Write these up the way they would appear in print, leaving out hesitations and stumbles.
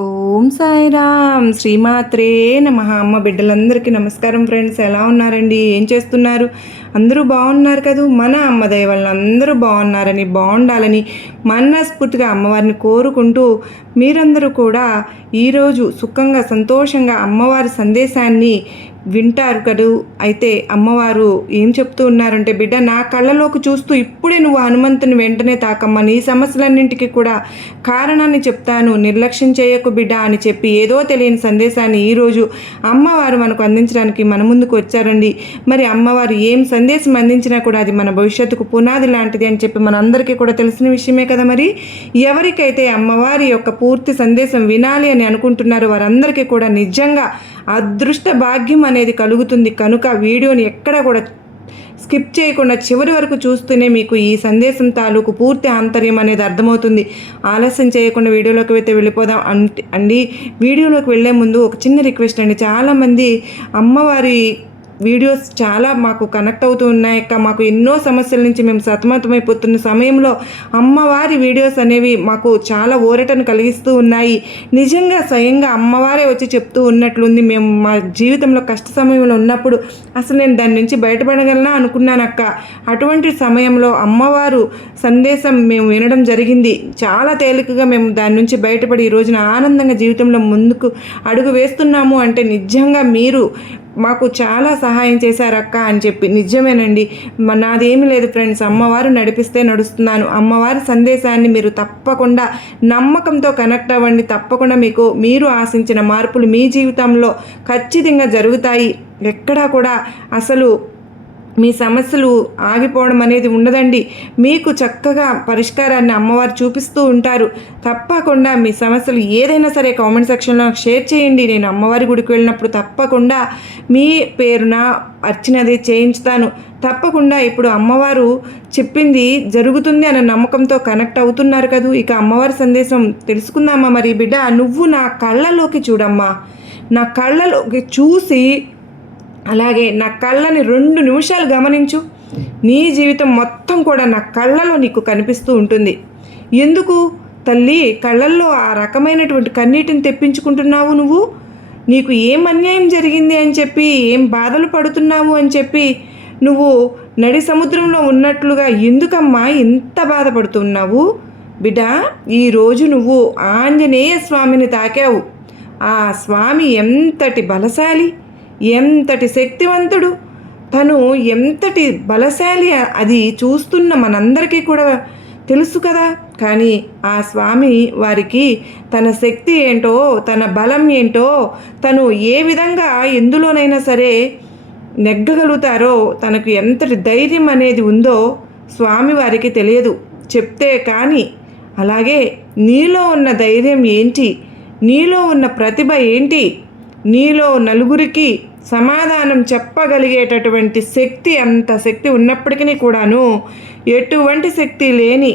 ఓం సాయిరామ్ శ్రీమాత్రే నమః. అమ్మ బిడ్డలందరికీ నమస్కారం ఫ్రెండ్స్. ఎలా ఉన్నారండి? ఏం చేస్తున్నారు? అందరూ బాగున్నారు కదా? మన అమ్మ దయ వల్ల అందరూ బాగున్నారని, బాగుండాలని మనస్ఫూర్తిగా అమ్మవారిని కోరుకుంటూ మీరందరూ కూడా ఈరోజు సుఖంగా సంతోషంగా అమ్మవారి సందేశాన్ని వింటారు కదూ. అయితే అమ్మవారు ఏం చెప్తూ ఉన్నారంటే, బిడ్డ నా కళ్ళలోకి చూస్తూ ఇప్పుడే నువ్వు హనుమంతుని వెంటనే తాకమ్మ, నీ సమస్యలన్నింటికి కూడా కారణాన్ని చెప్తాను, నిర్లక్ష్యం చేయకు బిడ్డ అని చెప్పి ఏదో తెలియని సందేశాన్ని ఈరోజు అమ్మవారు మనకు అందించడానికి మన ముందుకు వచ్చారండి. మరి అమ్మవారు ఏం సందేశం అందించినా కూడా అది మన భవిష్యత్తుకు పునాది లాంటిది అని చెప్పి మనందరికీ కూడా తెలిసిన విషయమే కదా. మరి ఎవరికైతే అమ్మవారి యొక్క పూర్తి సందేశం వినాలి అని అనుకుంటున్నారో వారందరికీ కూడా నిజంగా అదృష్ట భాగ్యం అనేది కలుగుతుంది. కనుక వీడియోని ఎక్కడ కూడా స్కిప్ చేయకుండా చివరి వరకు చూస్తూనే మీకు ఈ సందేశం తాలూకు పూర్తి ఆంతర్యం అనేది అర్థమవుతుంది. ఆలస్యం చేయకుండా వీడియోలోకి అయితే వెళ్ళిపోదాం. అండి వీడియోలోకి వెళ్ళే ముందు ఒక చిన్న రిక్వెస్ట్ అండి. చాలామంది అమ్మవారి వీడియోస్ చాలా మాకు కనెక్ట్ అవుతూ ఉన్నాయి అక్క, మాకు ఎన్నో సమస్యల నుంచి మేము సతమతమైపోతున్న సమయంలో అమ్మవారి వీడియోస్ అనేవి మాకు చాలా ఊరటను కలిగిస్తూ ఉన్నాయి. నిజంగా స్వయంగా అమ్మవారే వచ్చి చెప్తూ ఉన్నట్లుంది. మేము మా జీవితంలో కష్ట సమయంలో ఉన్నప్పుడు అసలు నేను దాని నుంచి బయటపడగలనా అనుకున్నాను అక్క. అటువంటి సమయంలో అమ్మవారు సందేశం మేము వినడం జరిగింది. చాలా తేలికగా మేము దాని నుంచి బయటపడి ఈ రోజున ఆనందంగా జీవితంలో ముందుకు అడుగు వేస్తున్నాము. అంటే నిజంగా మీరు మాకు చాలా సహాయం చేశారక్క అని చెప్పి. నిజమేనండి, నాదేమీ లేదు ఫ్రెండ్స్, అమ్మవారు నడిపిస్తే నడుస్తున్నాను. అమ్మవారి సందేశాన్ని మీరు తప్పకుండా నమ్మకంతో కనెక్ట్ అవ్వండి. తప్పకుండా మీరు ఆశించిన మార్పులు మీ జీవితంలో ఖచ్చితంగా జరుగుతాయి. ఎక్కడా కూడా అసలు మీ సమస్యలు ఆగిపోవడం అనేది ఉండదండి. మీకు చక్కగా పరిష్కారాన్ని అమ్మవారు చూపిస్తూ ఉంటారు. తప్పకుండా మీ సమస్యలు ఏదైనా సరే కామెంట్ సెక్షన్లో షేర్ చేయండి. నేను అమ్మవారి గుడికి వెళ్ళినప్పుడు తప్పకుండా మీ పేరున అర్చనది చేయించుతాను. తప్పకుండా ఇప్పుడు అమ్మవారు చెప్పింది జరుగుతుంది అన్న నమ్మకంతో కనెక్ట్ అవుతున్నారు కదా. ఇక అమ్మవారి సందేశం తెలుసుకుందామా. మరి బిడ్డ, నువ్వు నా కళ్ళలోకి చూడమ్మా. నా కళ్ళలోకి చూసి అలాగే నా కళ్ళని 2 నిమిషాలు గమనించు. నీ జీవితం మొత్తం కూడా నా కళ్ళలో నీకు కనిపిస్తూ ఉంటుంది. ఎందుకు తల్లి కళ్ళల్లో ఆ రకమైనటువంటి కన్నీటిని తెప్పించుకుంటున్నావు? నువ్వు నీకు ఏం అన్యాయం జరిగింది అని చెప్పి, ఏం బాధలు పడుతున్నావు అని చెప్పి నువ్వు నడి సముద్రంలో ఉన్నట్లుగా ఎందుకమ్మా ఇంత బాధపడుతున్నావు? బిడ్డ, ఈరోజు నువ్వు ఆంజనేయ స్వామిని తాకావు. ఆ స్వామి ఎంతటి బలశాలి, ఎంతటి శక్తివంతుడు, తను ఎంతటి బలశాలి అది చూస్తున్న మనందరికీ కూడా తెలుసు కదా. కానీ ఆ స్వామి వారికి తన శక్తి ఏంటో, తన బలం ఏంటో, తను ఏ విధంగా ఎందులోనైనా సరే నెగ్గగలుగుతారో, తనకు ఎంతటి ధైర్యం అనేది ఉందో స్వామి వారికి తెలియదు, చెప్తే కానీ. అలాగే నీలో ఉన్న ధైర్యం ఏంటి, నీలో ఉన్న ప్రతిభ ఏంటి, నీలో నలుగురికి సమాధానం చెప్పగలిగేటటువంటి శక్తి, అంత శక్తి ఉన్నప్పటికీ కూడాను ఎటువంటి శక్తి లేని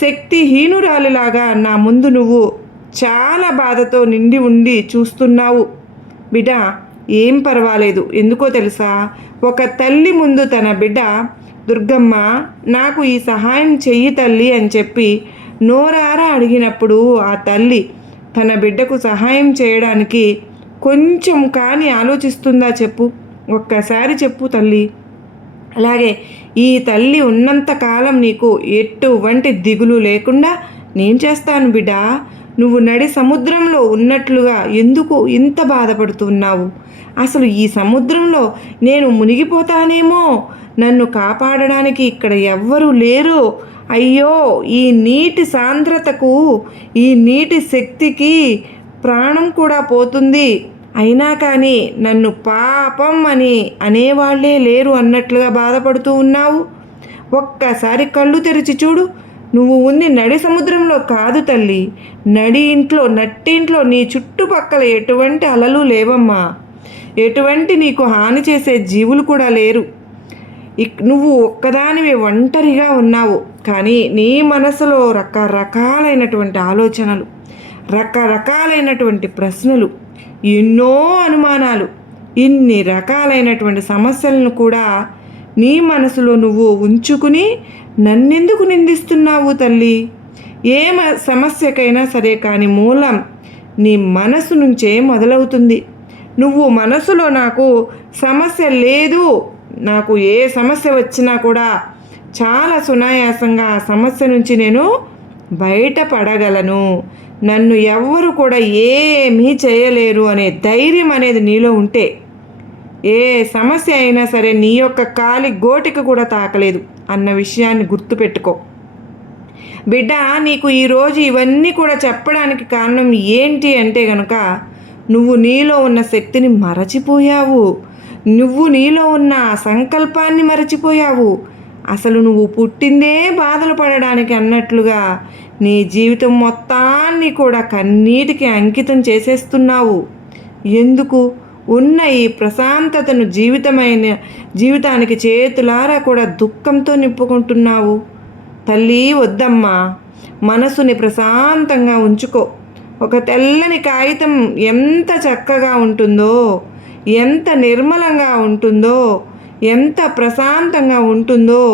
శక్తిహీనురాలిలాగా నా ముందు నువ్వు చాలా బాధతో నిండి ఉండి చూస్తున్నావు. బిడ్డ, ఏం పర్వాలేదు. ఎందుకో తెలుసా, ఒక తల్లి ముందు తన బిడ్డ దుర్గమ్మ నాకు ఈ సహాయం చెయ్యి తల్లి అని చెప్పి నోరారా అడిగినప్పుడు ఆ తల్లి తన బిడ్డకు సహాయం చేయడానికి కొంచెం కానీ ఆలోచిస్తుందా చెప్పు? ఒక్కసారి చెప్పు తల్లి. అలాగే ఈ తల్లి ఉన్నంతకాలం నీకు ఎటువంటి దిగులు లేకుండా నేను చేస్తాను బిడ్డ. నువ్వు నడి సముద్రంలో ఉన్నట్లుగా ఎందుకు ఇంత బాధపడుతున్నావు? అసలు ఈ సముద్రంలో నేను మునిగిపోతానేమో, నన్ను కాపాడడానికి ఇక్కడ ఎవ్వరూ లేరు. అయ్యో, ఈ నీటి సాంద్రతకు, ఈ నీటి శక్తికి ప్రాణం కూడా పోతుంది. అయినా కానీ నన్ను పాపం అని అనేవాళ్లే లేరు అన్నట్లుగా బాధపడుతూ ఉన్నావు. ఒక్కసారి కళ్ళు తెరిచి చూడు. నువ్వు ఉంది నడి సముద్రంలో కాదు తల్లి, నట్టింట్లో నీ చుట్టుపక్కల ఎటువంటి అలలు లేవమ్మా. ఎటువంటి నీకు హాని చేసే జీవులు కూడా లేరు. నువ్వు ఒక్కదానివే ఒంటరిగా ఉన్నావు. కానీ నీ మనసులో రకరకాలైనటువంటి ఆలోచనలు, రకరకాలైనటువంటి ప్రశ్నలు, ఎన్నో అనుమానాలు, ఇన్ని రకాలైనటువంటి సమస్యలను కూడా నీ మనసులో నువ్వు ఉంచుకుని నన్నెందుకు నిందిస్తున్నావు తల్లి? ఏ సమస్యకైనా సరే కానీ మూలం నీ మనసు నుంచే మొదలవుతుంది. నువ్వు మనసులో నాకు సమస్య లేదు, నాకు ఏ సమస్య వచ్చినా కూడా చాలా సునాయాసంగా ఆ సమస్య నుంచి నేను బయటపడగలను, నన్ను ఎవ్వరు కూడా ఏమీ చేయలేరు అనే ధైర్యం అనేది నీలో ఉంటే ఏ సమస్య అయినా సరే నీ యొక్క కాలి గోటికి కూడా తాకలేదు అన్న విషయాన్ని గుర్తుపెట్టుకో. బిడ్డ, నీకు ఈరోజు ఇవన్నీ కూడా చెప్పడానికి కారణం ఏంటి అంటే గనుక నువ్వు నీలో ఉన్న శక్తిని మరచిపోయావు, నువ్వు నీలో ఉన్న సంకల్పాన్ని మరచిపోయావు. అసలు నువ్వు పుట్టిందే బాధలు పడడానికి అన్నట్లుగా నీ జీవితం మొత్తాన్ని కూడా కన్నీటికి అంకితం చేసేస్తున్నావు. ఎందుకు? ఉన్న ఈ ప్రశాంతతను జీవితానికి చేతులారా కూడా దుఃఖంతో నింపుకుంటున్నావు. తల్లి, వద్దమ్మా, మనసుని ప్రశాంతంగా ఉంచుకో. ఒక తెల్లని కాగితం ఎంత చక్కగా ఉంటుందో, ఎంత నిర్మలంగా ఉంటుందో, ఎంత ప్రశాంతంగా ఉంటుందో,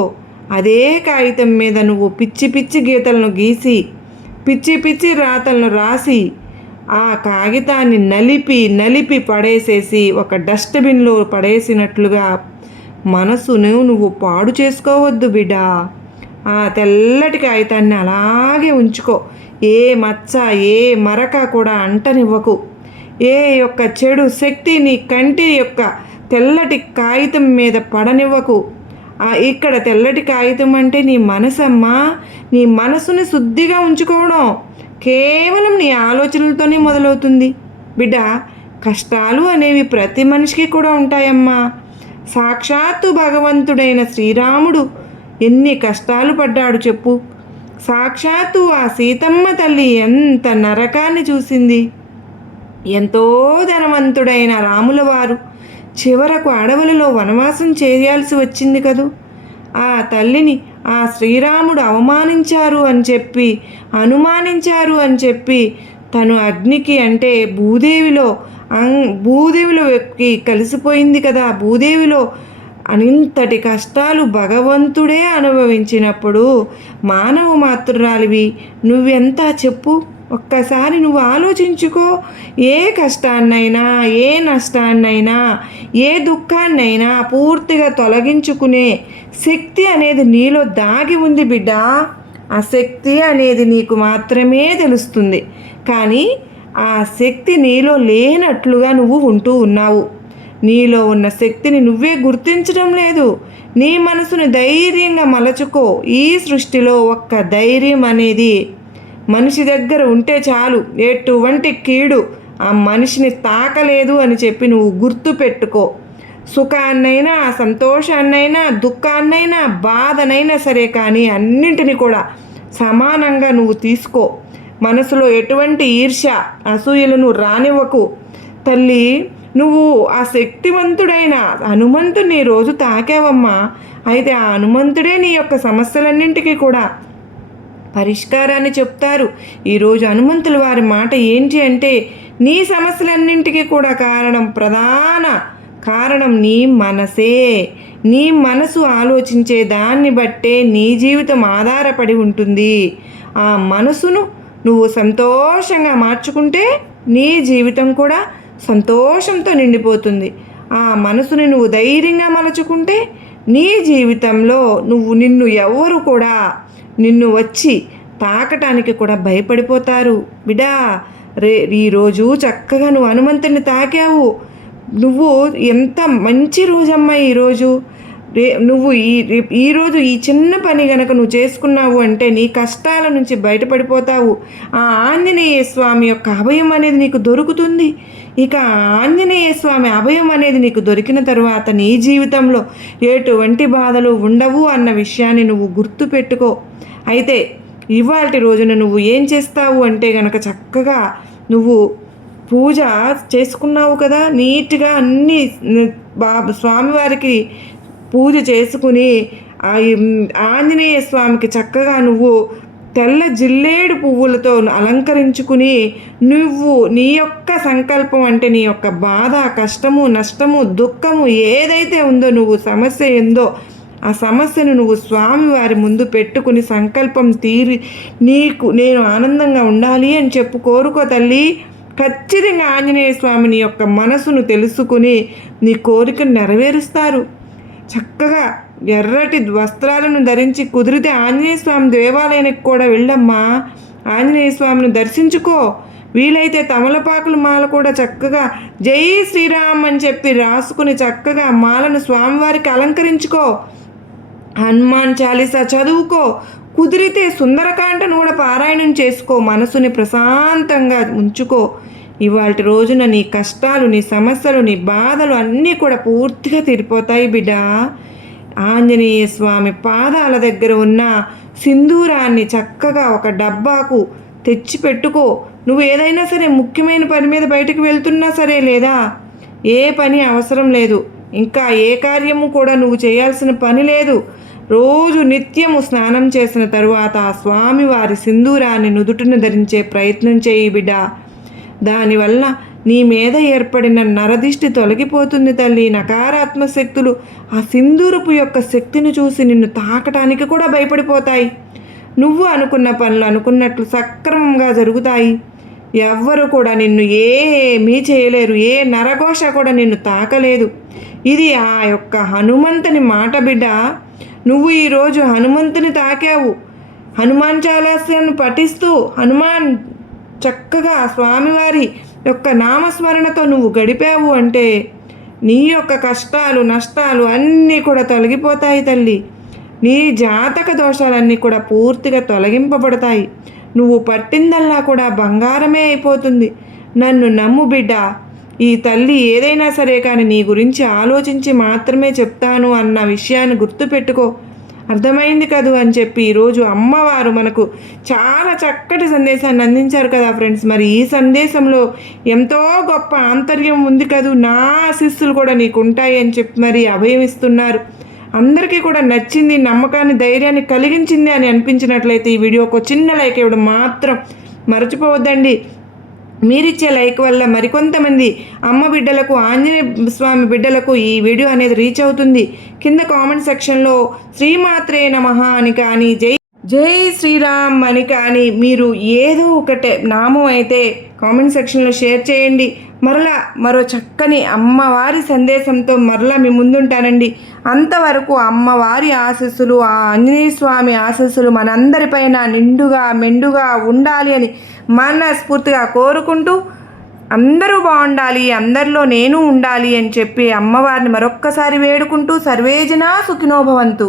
అదే కాగితం మీద నువ్వు పిచ్చి పిచ్చి గీతలను గీసి పిచ్చి పిచ్చి రాతలను రాసి ఆ కాగితాన్ని నలిపి పడేసేసి ఒక డస్ట్బిన్లో పడేసినట్లుగా మనసును నువ్వు పాడు చేసుకోవద్దు బిడ్డా. ఆ తెల్లటి కాగితాన్ని అలాగే ఉంచుకో. ఏ మచ్చ, ఏ మరక కూడా అంటనివ్వకు. ఏ యొక్క చెడు శక్తి నీ కంటి యొక్క తెల్లటి కాగితం మీద పడనివ్వకు. ఇక్కడ తెల్లటి కాగితం అంటే నీ మనసమ్మా. నీ మనసుని శుద్ధిగా ఉంచుకోవడం కేవలం నీ ఆలోచనలతోనే మొదలవుతుంది బిడ్డ. కష్టాలు అనేవి ప్రతి మనిషికి కూడా ఉంటాయమ్మా. సాక్షాత్తు భగవంతుడైన శ్రీరాముడు ఎన్ని కష్టాలు పడ్డాడు చెప్పు. సాక్షాత్తు ఆ సీతమ్మ తల్లి ఎంత నరకాన్ని చూసింది. ఎంతో ధనవంతుడైన రాముల వారు చివరకు అడవులలో వనవాసం చేయాల్సి వచ్చింది కదూ. ఆ తల్లిని ఆ శ్రీరాముడు అనుమానించారు అని చెప్పి తను అగ్నికి అంటే భూదేవిలోకి కలిసిపోయింది కదా. భూదేవిలో అనింతటి కష్టాలు భగవంతుడే అనుభవించినప్పుడు మానవ మాతృరాలివి నువ్వెంత చెప్పు. ఒక్కసారి నువ్వు ఆలోచించుకో. ఏ కష్టాన్నైనా, ఏ నష్టాన్నైనా, ఏ దుఃఖాన్నైనా పూర్తిగా తొలగించుకునే శక్తి అనేది నీలో దాగి ఉంది బిడ్డ. ఆ శక్తి అనేది నీకు మాత్రమే తెలుస్తుంది, కానీ ఆ శక్తి నీలో లేనట్లుగా నువ్వు ఉంటూ ఉన్నావు. నీలో ఉన్న శక్తిని నువ్వే గుర్తించడం లేదు. నీ మనసుని ధైర్యంగా మలచుకో. ఈ సృష్టిలో ఒక్క ధైర్యం అనేది మనిషి దగ్గర ఉంటే చాలు, ఎటువంటి కీడు ఆ మనిషిని తాకలేదు అని చెప్పి నువ్వు గుర్తు పెట్టుకో. సుఖాన్నైనా, సంతోషాన్నైనా, దుఃఖాన్నైనా, బాధనైనా సరే, కానీ అన్నింటినీ కూడా సమానంగా నువ్వు తీసుకో. మనసులో ఎటువంటి ఈర్ష్య, అసూయలను రానివ్వకు తల్లి. నువ్వు ఆ శక్తివంతుడైన హనుమంతుని రోజు తాకావమ్మా. అయితే ఆ హనుమంతుడే నీ యొక్క సమస్యలన్నింటికీ కూడా పరిష్కారాన్ని చెప్తారు. ఈరోజు హనుమంతుల వారి మాట ఏంటి అంటే, నీ సమస్యలన్నింటికీ కూడా ప్రధాన కారణం నీ మనసే. నీ మనసు ఆలోచించే దాన్ని బట్టే నీ జీవితం ఆధారపడి ఉంటుంది. ఆ మనసును నువ్వు సంతోషంగా మార్చుకుంటే నీ జీవితం కూడా సంతోషంతో నిండిపోతుంది. ఆ మనసుని నువ్వు ధైర్యంగా మలుచుకుంటే నీ జీవితంలో నిన్ను ఎవరు కూడా నిన్ను వచ్చి తాకటానికి కూడా భయపడిపోతారు బిడా. ఈరోజు చక్కగా నువ్వు హనుమంతుని తాకావు. నువ్వు ఎంత మంచి రోజమ్మా ఈరోజు. నువ్వు ఈరోజు ఈ చిన్న పని గనక నువ్వు చేసుకున్నావు అంటే నీ కష్టాల నుంచి బయటపడిపోతావు. ఆ ఆంజనేయ స్వామి యొక్క అభయం అనేది నీకు దొరుకుతుంది. ఇక ఆంజనేయ స్వామి అభయం అనేది నీకు దొరికిన తరువాత నీ జీవితంలో ఎటువంటి బాధలు ఉండవు అన్న విషయాన్ని నువ్వు గుర్తుపెట్టుకో. అయితే ఇవాల్టి రోజున నువ్వు ఏం చేస్తావు అంటే గనక చక్కగా నువ్వు పూజ చేసుకున్నావు కదా, నీట్గా అన్నీ స్వామివారికి పూజ చేసుకుని ఆంజనేయ స్వామికి చక్కగా నువ్వు తెల్ల జిల్లేడు పువ్వులతో అలంకరించుకుని నువ్వు నీ యొక్క సంకల్పం అంటే నీ యొక్క బాధ, కష్టము, నష్టము, దుఃఖము ఏదైతే ఉందో, నువ్వు సమస్య ఏందో ఆ సమస్యను నువ్వు స్వామివారి ముందు పెట్టుకుని సంకల్పం తీరి నేను ఆనందంగా ఉండాలి అని చెప్పు కోరుకో తల్లి. ఖచ్చితంగా ఆంజనేయ స్వామిని యొక్క మనసును తెలుసుకుని నీ కోరికను నెరవేరుస్తారు. చక్కగా ఎర్రటి వస్త్రాలను ధరించి కుదిరితే ఆంజనేయ స్వామి దేవాలయానికి కూడా వెళ్ళమ్మా, ఆంజనేయ స్వామిని దర్శించుకో. వీలైతే తమలపాకుల మాల కూడా చక్కగా జై శ్రీరామ్ అని చెప్పి రాసుకుని చక్కగా మాలను స్వామివారికి అలంకరించుకో. హనుమాన్ చాలీసా చదువుకో. కుదిరితే సుందరకాండను కూడా పారాయణం చేసుకో. మనసుని ప్రశాంతంగా ఉంచుకో. ఇవాళ రోజున నీ కష్టాలు, నీ సమస్యలు, నీ బాధలు అన్నీ కూడా పూర్తిగా తీరిపోతాయి బిడ్డ. ఆంజనేయ స్వామి పాదాల దగ్గర ఉన్న సింధూరాన్ని చక్కగా ఒక డబ్బాకు తెచ్చి పెట్టుకో. నువ్వు ఏదైనా సరే ముఖ్యమైన పని మీద బయటకు వెళ్తున్నా సరే, లేదా ఏ పని అవసరం లేదు, ఇంకా ఏ కార్యము కూడా నువ్వు చేయాల్సిన పని లేదు, రోజు నిత్యము స్నానం చేసిన తరువాత ఆ స్వామివారి సింధూరాన్ని నుదుటిన ధరించే ప్రయత్నం చేయి బిడ్డ. దానివల్ల నీ మీద ఏర్పడిన నరదిష్టి తొలగిపోతుంది తల్లి. నకారాత్మ శక్తులు ఆ సింధూరపు యొక్క శక్తిని చూసి నిన్ను తాకటానికి కూడా భయపడిపోతాయి. నువ్వు అనుకున్న పనులు అనుకున్నట్లు సక్రమంగా జరుగుతాయి. ఎవ్వరు కూడా నిన్ను ఏమీ చేయలేరు. ఏ నరఘోష కూడా నిన్ను తాకలేదు. ఇది ఆ యొక్క హనుమంతుని మాట బిడ్డ. నువ్వు ఈరోజు హనుమంతుని తాకావు. హనుమాన్ చాలీసాను పఠిస్తూ హనుమాన్ చక్కగా స్వామివారి యొక్క నామస్మరణతో నువ్వు గడిపావు అంటే నీ యొక్క కష్టాలు నష్టాలు అన్నీ కూడా తొలగిపోతాయి తల్లి. నీ జాతక దోషాలన్నీ కూడా పూర్తిగా తొలగింపబడతాయి. నువ్వు పట్టిందల్లా కూడా బంగారమే అయిపోతుంది. నన్ను నమ్ము బిడ్డ. ఈ తల్లి ఏదైనా సరే కానీ నీ గురించి ఆలోచించి మాత్రమే చెప్తాను అన్న విషయాన్ని గుర్తుపెట్టుకో. అర్థమైంది కదూ అని చెప్పి ఈరోజు అమ్మవారు మనకు చాలా చక్కటి సందేశాన్ని అందించారు కదా ఫ్రెండ్స్. మరి ఈ సందేశంలో ఎంతో గొప్ప ఆంతర్యం ఉంది కదూ. నా ఆశీస్సులు కూడా నీకు ఉంటాయి అని చెప్పి మరి అభయం ఇస్తున్నారు. అందరికీ కూడా నచ్చింది, నమ్మకాన్ని ధైర్యాన్ని కలిగించింది అని అనిపించినట్లయితే ఈ వీడియోకి చిన్న లైక్ ఇవ్వడం మాత్రం మర్చిపోవద్దండి. మీరిచ్చే లైక్ వల్ల మరికొంతమంది అమ్మ బిడ్డలకు, ఆంజనేయ స్వామి బిడ్డలకు ఈ వీడియో అనేది రీచ్ అవుతుంది. కింద కామెంట్ సెక్షన్లో శ్రీమాత్రే నమః అని కానీ జై శ్రీరామ్ అని కానీ మీరు ఏదో ఒకటే నామం అయితే కామెంట్ సెక్షన్లో షేర్ చేయండి. మరలా మరో చక్కని అమ్మవారి సందేశంతో మరలా మీ ముందుంటానండి. అంతవరకు అమ్మవారి ఆశీస్సులు, ఆ ఆంజనేయ స్వామి ఆశీస్సులు మనందరిపైన నిండుగా మెండుగా ఉండాలి అని మనస్ఫూర్తిగా కోరుకుంటూ, అందరూ బాగుండాలి, అందరిలో నేను ఉండాలి అని చెప్పి అమ్మవారిని మరొక్కసారి వేడుకుంటూ సర్వేజనా సుఖినో భవంతు.